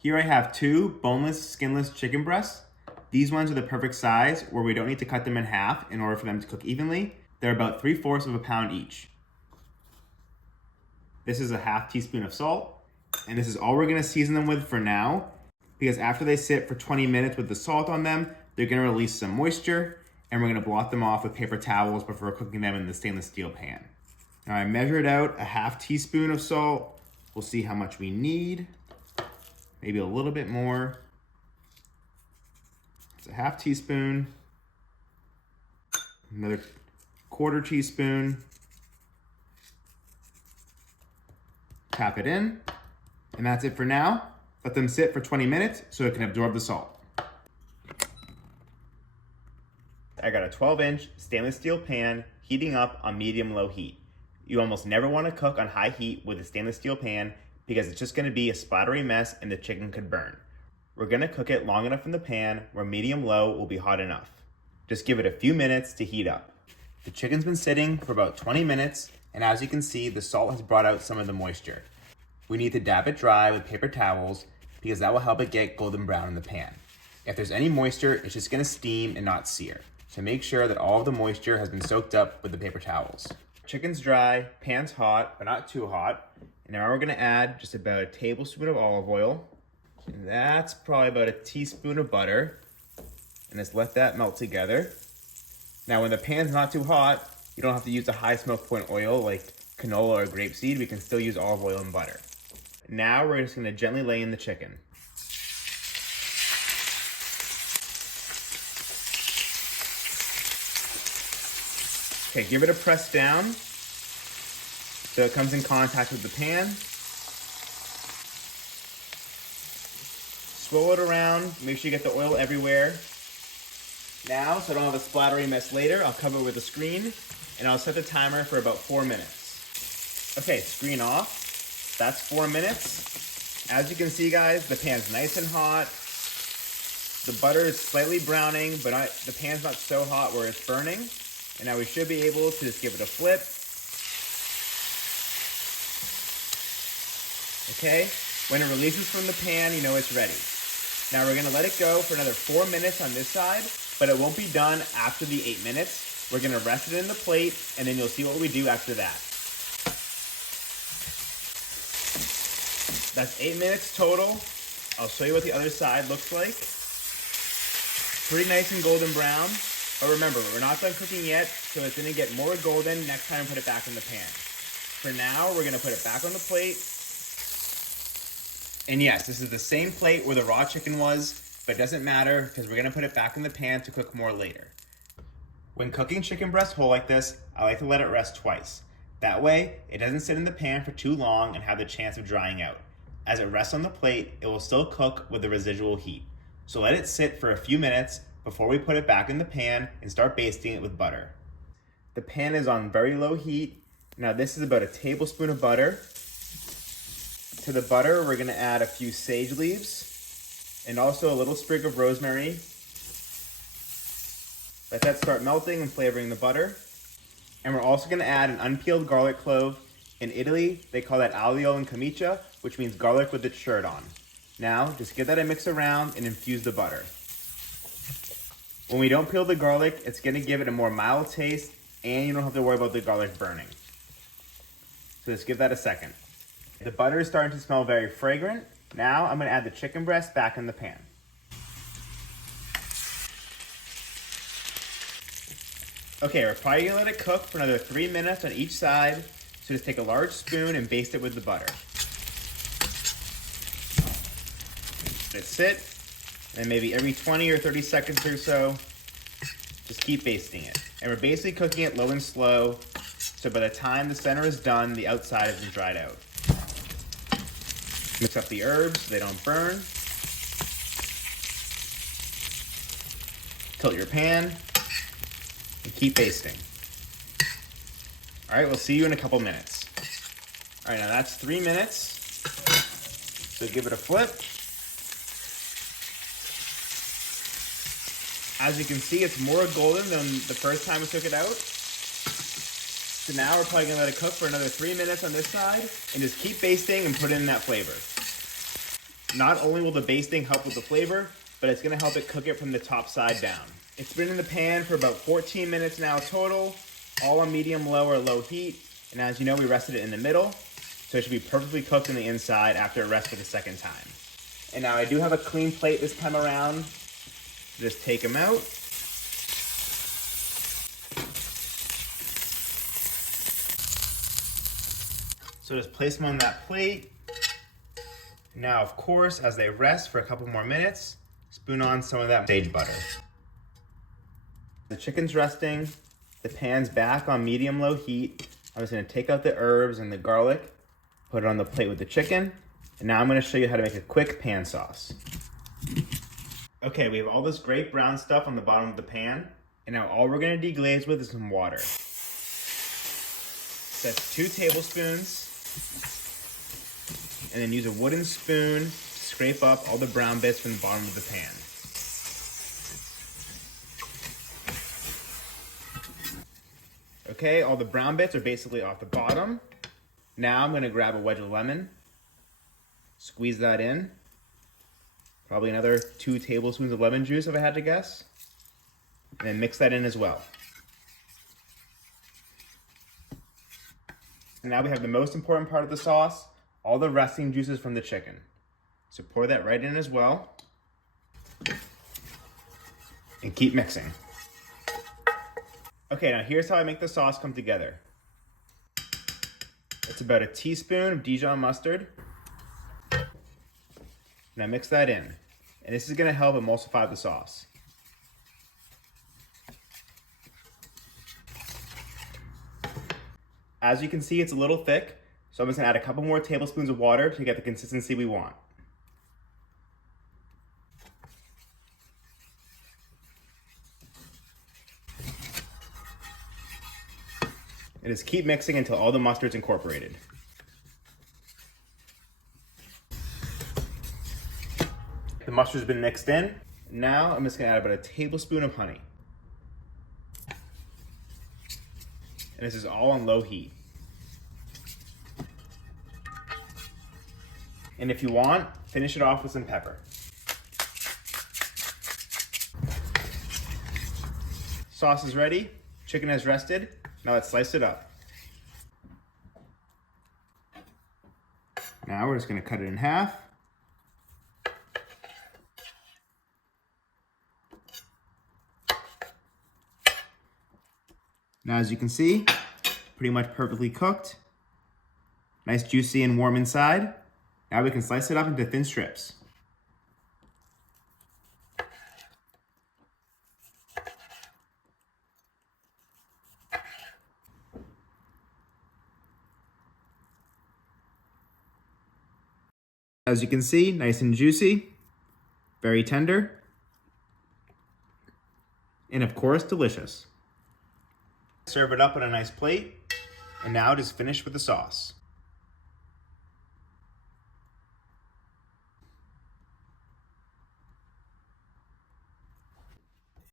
Here I have 2 boneless, skinless chicken breasts. These ones are the perfect size where we don't need to cut them in half in order for them to cook evenly. They're about 3/4 of a pound each. This is a ½ teaspoon of salt, and this is all we're gonna season them with for now, because after they sit for 20 minutes with the salt on them, they're gonna release some moisture, and we're gonna blot them off with paper towels before cooking them in the stainless steel pan. Now I measured out a ½ teaspoon of salt. We'll see how much we need. Maybe a little bit more. It's a ½ teaspoon. Another 1/4 teaspoon. Tap it in. And that's it for now. Let them sit for 20 minutes so it can absorb the salt. I got a 12-inch stainless steel pan heating up on medium-low heat. You almost never want to cook on high heat with a stainless steel pan because it's just going to be a splattery mess and the chicken could burn. We're going to cook it long enough in the pan where medium-low will be hot enough. Just give it a few minutes to heat up. The chicken's been sitting for about 20 minutes, and as you can see, the salt has brought out some of the moisture. We need to dab it dry with paper towels because that will help it get golden brown in the pan. If there's any moisture, it's just going to steam and not sear. So make sure that all of the moisture has been soaked up with the paper towels. Chicken's dry, pan's hot, but not too hot. And now we're gonna add just about a tablespoon of olive oil. And that's probably about a teaspoon of butter. And just let that melt together. Now when the pan's not too hot, you don't have to use a high smoke point oil like canola or grapeseed. We can still use olive oil and butter. Now we're just gonna gently lay in the chicken. Okay, give it a press down so it comes in contact with the pan. Swirl it around, make sure you get the oil everywhere. Now, so I don't have a splattery mess later, I'll cover it with a screen and I'll set the timer for about 4 minutes. Okay, screen off. That's 4 minutes. As you can see, guys, the pan's nice and hot. The butter is slightly browning, but the pan's not so hot where it's burning. And now we should be able to just give it a flip. Okay, when it releases from the pan, you know it's ready. Now we're gonna let it go for another 4 minutes on this side, but it won't be done after the 8 minutes. We're gonna rest it in the plate, and then you'll see what we do after that. That's 8 minutes total. I'll show you what the other side looks like. Pretty nice and golden brown. But remember, we're not done cooking yet, so it's gonna get more golden next time we put it back in the pan. For now, we're gonna put it back on the plate. And yes, this is the same plate where the raw chicken was, but it doesn't matter because we're gonna put it back in the pan to cook more later. When cooking chicken breast whole like this, I like to let it rest twice. That way, it doesn't sit in the pan for too long and have the chance of drying out. As it rests on the plate, it will still cook with the residual heat. So let it sit for a few minutes before we put it back in the pan and start basting it with butter. The pan is on very low heat. Now this is about a tablespoon of butter. To the butter, we're gonna add a few sage leaves and also a little sprig of rosemary. Let that start melting and flavoring the butter. And we're also gonna add an unpeeled garlic clove. In Italy, they call that aglio in camicia, which means garlic with its shirt on. Now, just give that a mix around and infuse the butter. When we don't peel the garlic, it's gonna give it a more mild taste and you don't have to worry about the garlic burning. So just give that a second. The butter is starting to smell very fragrant. Now I'm gonna add the chicken breast back in the pan. Okay, we're probably gonna let it cook for another 3 minutes on each side. So just take a large spoon and baste it with the butter. Let it sit. And maybe every 20 or 30 seconds or so, just keep basting it. And we're basically cooking it low and slow, so by the time the center is done, the outside has been dried out. Mix up the herbs so they don't burn. Tilt your pan, and keep basting. All right, we'll see you in a couple minutes. All right, now that's 3 minutes. So give it a flip. As you can see, it's more golden than the first time we took it out. So now we're probably gonna let it cook for another 3 minutes on this side and just keep basting and put in that flavor. Not only will the basting help with the flavor, but it's gonna help it cook it from the top side down. It's been in the pan for about 14 minutes now total, all on medium-low or low heat. And as you know, we rested it in the middle, so it should be perfectly cooked on the inside after it rests for the second time. And now I do have a clean plate this time around. Just take them out. So just place them on that plate. Now, of course, as they rest for a couple more minutes, spoon on some of that sage butter. The chicken's resting, the pan's back on medium-low heat. I'm just gonna take out the herbs and the garlic, put it on the plate with the chicken, and now I'm gonna show you how to make a quick pan sauce. Okay, we have all this great brown stuff on the bottom of the pan, and now all we're gonna deglaze with is some water. That's 2 tablespoons, and then use a wooden spoon to scrape up all the brown bits from the bottom of the pan. Okay, all the brown bits are basically off the bottom. Now I'm gonna grab a wedge of lemon, squeeze that in. Probably another 2 tablespoons of lemon juice if I had to guess. And then mix that in as well. And now we have the most important part of the sauce, all the resting juices from the chicken. So pour that right in as well. And keep mixing. Okay, now here's how I make the sauce come together. It's about a teaspoon of Dijon mustard. Now mix that in. And this is gonna help emulsify the sauce. As you can see, it's a little thick, so I'm just gonna add a couple more tablespoons of water to get the consistency we want. And just keep mixing until all the mustard's incorporated. The mustard's been mixed in. Now I'm just gonna add about a tablespoon of honey. And this is all on low heat. And if you want, finish it off with some pepper. Sauce is ready, chicken has rested. Now let's slice it up. Now we're just gonna cut it in half. Now, as you can see, pretty much perfectly cooked. Nice, juicy, and warm inside. Now we can slice it up into thin strips. As you can see, nice and juicy, very tender, and of course, delicious. Serve it up on a nice plate, and now just finish with the sauce.